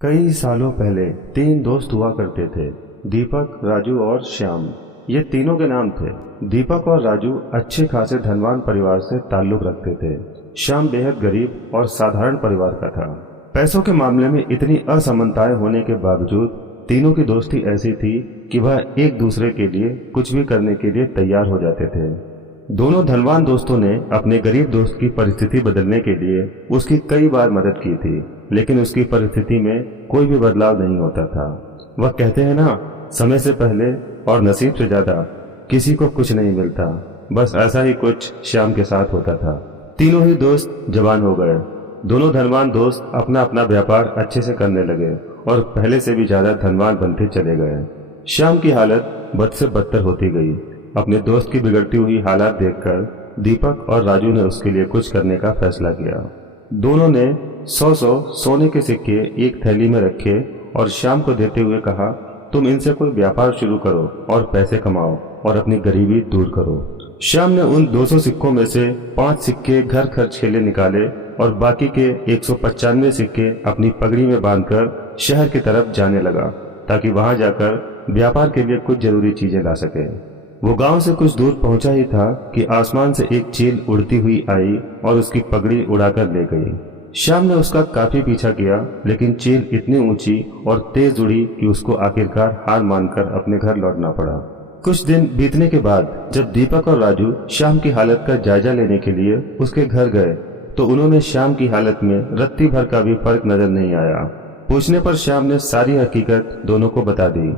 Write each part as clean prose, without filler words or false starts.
कई सालों पहले तीन दोस्त हुआ करते थे। दीपक, राजू और श्याम। ये तीनों के नाम थे। दीपक और राजू अच्छे खासे धनवान परिवार से ताल्लुक रखते थे। श्याम बेहद गरीब और साधारण परिवार का था। पैसों के मामले में इतनी असमानताएं होने के बावजूद तीनों की दोस्ती ऐसी थी कि वह एक दूसरे के लिए कुछ भी करने के लिए तैयार हो जाते थे। दोनों धनवान दोस्तों ने अपने गरीब दोस्त की परिस्थिति बदलने के लिए उसकी कई बार मदद की थी, लेकिन उसकी परिस्थिति में कोई भी बदलाव नहीं होता था। वह कहते हैं ना, समय से पहले और नसीब से ज्यादा किसी को कुछ नहीं मिलता। बस ऐसा ही कुछ श्याम के साथ होता था। तीनों ही दोस्त जवान हो गए। दोनों धनवान दोस्त अपना अपना व्यापार अच्छे से करने लगे और पहले से भी ज्यादा धनवान बनते चले गए। श्याम की हालत बद से बदतर होती गई। अपने दोस्त की बिगड़ती हुई हालात देखकर दीपक और राजू ने उसके लिए कुछ करने का फैसला किया। दोनों ने 100 सोने के सिक्के एक थैली में रखे और श्याम को देते हुए कहा, तुम इनसे कोई व्यापार शुरू करो और पैसे कमाओ और अपनी गरीबी दूर करो। श्याम ने उन 200 सिक्कों में से 5 सिक्के घर खर्च के लिए निकाले और बाकी के 195 सिक्के अपनी पगड़ी में बांधकर शहर की तरफ जाने लगा, ताकि वहां जाकर व्यापार के लिए कुछ जरूरी चीजें ला सके। वो गांव से कुछ दूर पहुंचा ही था कि आसमान से एक चील उड़ती हुई आई और उसकी पगड़ी उड़ाकर ले गई। श्याम ने उसका काफी पीछा किया, लेकिन चील इतनी ऊंची और तेज उड़ी कि उसको आखिरकार हार मानकर अपने घर लौटना पड़ा। कुछ दिन बीतने के बाद जब दीपक और राजू श्याम की हालत का जायजा लेने के लिए उसके घर गए, तो उन्होंने श्याम की हालत में रत्ती भर का भी फर्क नजर नहीं आया। पूछने पर श्याम ने सारी हकीकत दोनों को बता दी।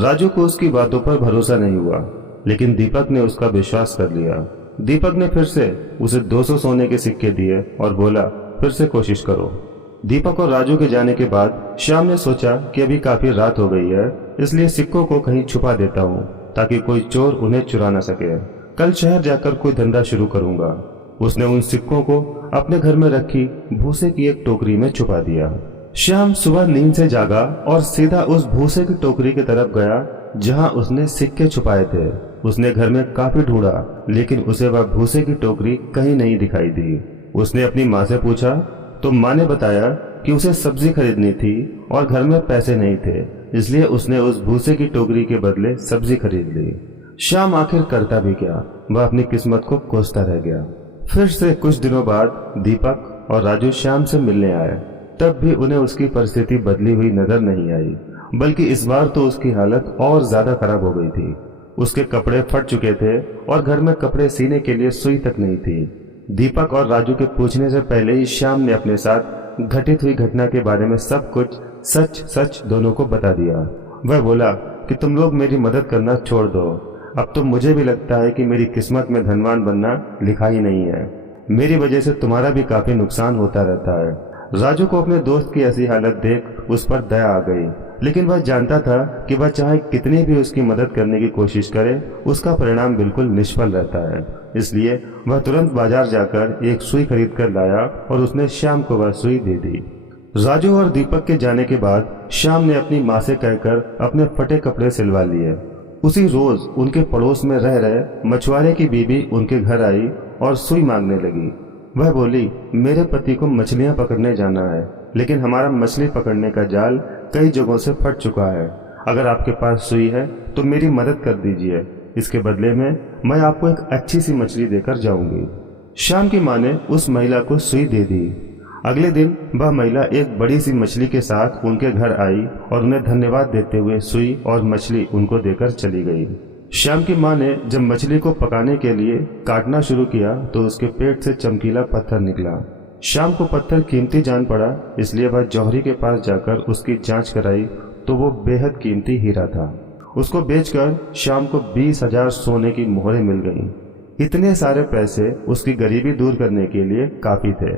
राजू को उसकी बातों पर भरोसा नहीं हुआ, लेकिन दीपक ने उसका विश्वास कर लिया। दीपक ने फिर से उसे 200 सोने के सिक्के दिए और बोला, फिर से कोशिश करो। दीपक और राजू के जाने के बाद श्याम ने सोचा कि अभी काफी रात हो गई है, इसलिए सिक्कों को कहीं छुपा देता हूँ ताकि कोई चोर उन्हें चुरा न सके। कल शहर जाकर कोई धंधा शुरू करूंगा। उसने उन सिक्कों को अपने घर में रखी भूसे की एक टोकरी में छुपा दिया। श्याम सुबह नींद से जागा और सीधा उस भूसे की टोकरी की तरफ गया जहां उसने सिक्के छुपाए थे। उसने घर में काफी ढूंढा, लेकिन उसे वह भूसे की टोकरी कहीं नहीं दिखाई दी। उसने अपनी माँ से पूछा तो माँ ने बताया कि उसे सब्जी खरीदनी थी और घर में पैसे नहीं थे, इसलिए उसने उस भूसे की टोकरी के बदले सब्जी खरीद ली। श्याम आखिर करता भी क्या, वह अपनी किस्मत को कोसता रह गया। फिर से कुछ दिनों बाद दीपक और राजू श्याम से मिलने आए। तब भी उन्हें उसकी परिस्थिति बदली हुई नजर नहीं आई, बल्कि इस बार तो उसकी हालत और ज्यादा खराब हो गई थी। उसके कपड़े फट चुके थे और घर में कपड़े सीने के लिए सुई तक नहीं थी। दीपक और राजू के पूछने से पहले ही श्याम ने अपने साथ घटित हुई घटना के बारे में सब कुछ सच सच दोनों को बता दिया। वह बोला कि तुम लोग मेरी मदद करना छोड़ दो। अब तो मुझे भी लगता है कि मेरी किस्मत में धनवान बनना लिखा ही नहीं है। मेरी वजह से तुम्हारा भी काफी नुकसान होता रहता है। राजू को अपने दोस्त की ऐसी हालत देख उस पर दया आ गई, लेकिन वह जानता था कि वह चाहे कितनी भी उसकी मदद करने की कोशिश करे, उसका परिणाम बिल्कुल निष्फल रहता है। इसलिए वह तुरंत बाजार जाकर एक सुई खरीद कर लाया और उसने श्याम को वह सुई दे दी। राजू और दीपक के जाने के बाद श्याम ने अपनी माँ से कहकर अपने फटे कपड़े सिलवा लिए। उसी रोज उनके पड़ोस में रह रहे मछुआरे की बीबी उनके घर आई और सुई मांगने लगी। वह बोली, मेरे पति को मछलियां पकड़ने जाना है, लेकिन हमारा मछली पकड़ने का जाल कई जगहों से फट चुका है। अगर आपके पास सुई है तो मेरी मदद कर दीजिए। इसके बदले में मैं आपको एक अच्छी सी मछली देकर जाऊंगी। श्याम की माँ ने उस महिला को सुई दे दी। अगले दिन वह महिला एक बड़ी सी मछली के साथ उनके घर आई और उन्हें धन्यवाद देते हुए सुई और मछली उनको देकर चली गई। श्याम की माँ ने जब मछली को पकाने के लिए काटना शुरू किया तो उसके पेट से चमकीला पत्थर निकला। श्याम को पत्थर कीमती जान पड़ा, इसलिए वह जौहरी के पास जाकर उसकी जांच कराई तो वो बेहद कीमती हीरा था। उसको बेचकर श्याम को 20,000 सोने की मोहरें मिल गईं। इतने सारे पैसे उसकी गरीबी दूर करने के लिए काफी थे।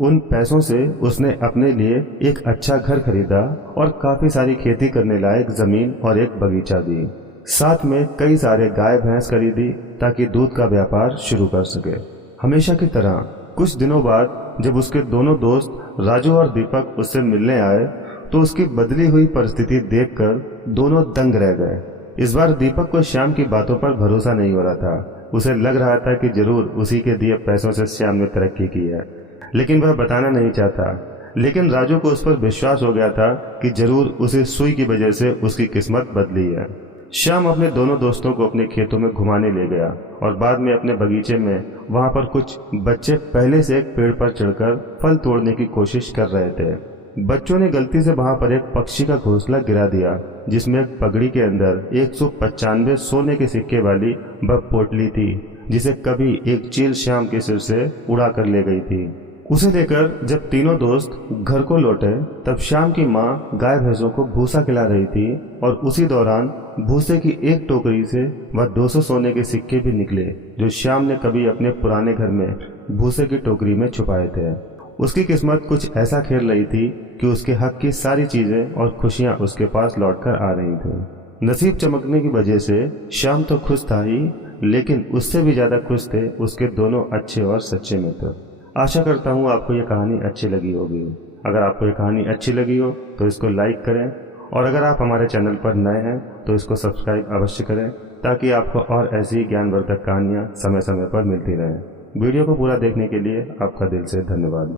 उन पैसों से उसने अपने लिए एक अच्छा घर खरीदा और काफी सारी खेती करने लायक जमीन और एक बगीचा दी। साथ में कई सारे गाय भैंस खरीदी ताकि दूध का व्यापार शुरू कर सके। हमेशा की तरह कुछ दिनों बाद जब उसके दोनों दोस्त राजू और दीपक उससे मिलने आए तो उसकी बदली हुई परिस्थिति देखकर दोनों दंग रह गए। इस बार दीपक को श्याम की बातों पर भरोसा नहीं हो रहा था। उसे लग रहा था कि जरूर उसी के दिए पैसों से श्याम ने तरक्की की है, लेकिन वह बताना नहीं चाहता। लेकिन राजू को उस पर विश्वास हो गया था कि जरूर उसे सुई की वजह से उसकी किस्मत बदली है। श्याम अपने दोनों दोस्तों को अपने खेतों में घुमाने ले गया और बाद में अपने बगीचे में वहां पर कुछ बच्चे पहले से एक पेड़ पर चढ़कर फल तोड़ने की कोशिश कर रहे थे। बच्चों ने गलती से वहां पर एक पक्षी का घोंसला गिरा दिया जिसमें एक पगड़ी के अंदर 195 सोने के सिक्के वाली वह पोटली थी जिसे कभी एक चील श्याम के सिर से उड़ा कर ले गई थी। उसे लेकर जब तीनों दोस्त घर को लौटे तब श्याम की माँ गाय भैंसों को भूसा खिला रही थी और उसी दौरान भूसे की एक टोकरी से वह 200 सोने के सिक्के भी निकले जो श्याम ने कभी अपने पुराने घर में भूसे की टोकरी में छुपाए थे। उसकी किस्मत कुछ ऐसा खेल रही थी कि उसके हक की सारी चीजें और खुशियां उसके पास लौटकर आ रही थी। नसीब चमकने की वजह से श्याम तो खुश था ही, लेकिन उससे भी ज्यादा खुश थे उसके दोनों अच्छे और सच्चे मित्र। आशा करता हूँ आपको ये कहानी अच्छी लगी होगी। अगर आपको ये कहानी अच्छी लगी हो तो इसको लाइक करें और अगर आप हमारे चैनल पर नए हैं तो इसको सब्सक्राइब अवश्य करें ताकि आपको और ऐसी ज्ञानवर्धक कहानियाँ समय समय पर मिलती रहें। वीडियो को पूरा देखने के लिए आपका दिल से धन्यवाद।